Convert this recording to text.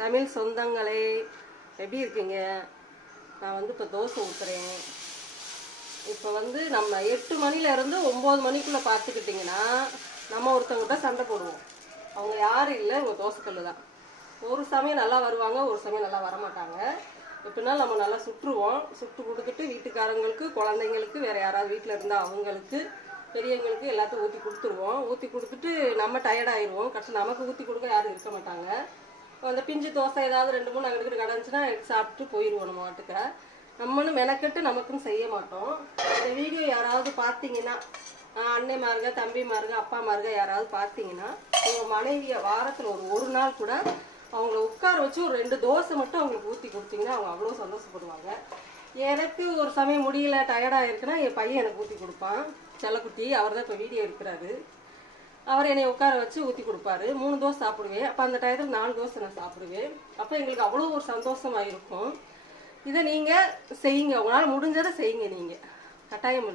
தமிழ் சொந்தங்களே, எப்படி இருக்கீங்க? நான் வந்து இப்போ தோசை ஊற்றுறேன். இப்போ வந்து நம்ம 8 மணிலேருந்து 9 மணிக்குள்ளே பார்த்துக்கிட்டிங்கன்னா நம்ம ஒருத்தவங்ககிட்ட சண்டை போடுவோம். அவங்க யாரும் இல்லை, உங்கள் தோசைக்கல் தான். ஒரு சமயம் நல்லா வருவாங்க, ஒரு சமயம் நல்லா வரமாட்டாங்க. எப்படின்னா நம்ம நல்லா சுற்றுவோம். சுட்டு கொடுத்துட்டு வீட்டுக்காரங்களுக்கு, குழந்தைங்களுக்கு, வேறு யாராவது வீட்டில் இருந்தால் அவங்களுக்கு, பெரியவங்களுக்கு எல்லாத்தையும் ஊற்றி கொடுத்துருவோம். ஊற்றி கொடுத்துட்டு நம்ம டயர்டாகிடுவோம். கடைசி நமக்கு ஊற்றி கொடுக்க யாரும் இருக்க மாட்டாங்க. அந்த பிஞ்சு தோசை ஏதாவது 2 3 அங்கிட்டு கிடந்துச்சுன்னா எடுத்து சாப்பிட்டு போயிடுவோம். நம்ம வாட்டுக்க நம்மளும் மெனக்கெட்டு நமக்குன்னு செய்ய மாட்டோம். இந்த வீடியோ யாராவது பார்த்தீங்கன்னா, அன்னைமாருங்க, தம்பிமாருங்க, அப்பாமாருங்க யாராவது பார்த்தீங்கன்னா, உங்கள் மனைவியை வாரத்தில் ஒரு நாள் கூட அவங்கள உட்கார வச்சு ஒரு 2 தோசை மட்டும் அவங்களுக்கு ஊற்றி கொடுத்தீங்கன்னா அவங்க அவ்வளோ சந்தோஷப்படுவாங்க. எனக்கு ஒரு சமயம் முடியல, டயர்டாக இருக்குன்னா என் பையன் எனக்கு ஊற்றி கொடுப்பான். செல்லக்குட்டி அவர் தான் இப்போ வீடியோ எடுக்கிறாரு. அவர் என்னை உட்கார வச்சு ஊற்றி கொடுப்பாரு. 3 தோசை சாப்பிடுவேன். அப்போ அந்த டயத்தில் 4 தோசை நான் சாப்பிடுவேன். அப்போ எங்களுக்கு அவ்வளோ ஒரு சந்தோஷமாக இருக்கும். இதை நீங்கள் செய்யுங்க, உங்களால் முடிஞ்சதை செய்யுங்க. நீங்கள் கட்டாயம் இல்லை.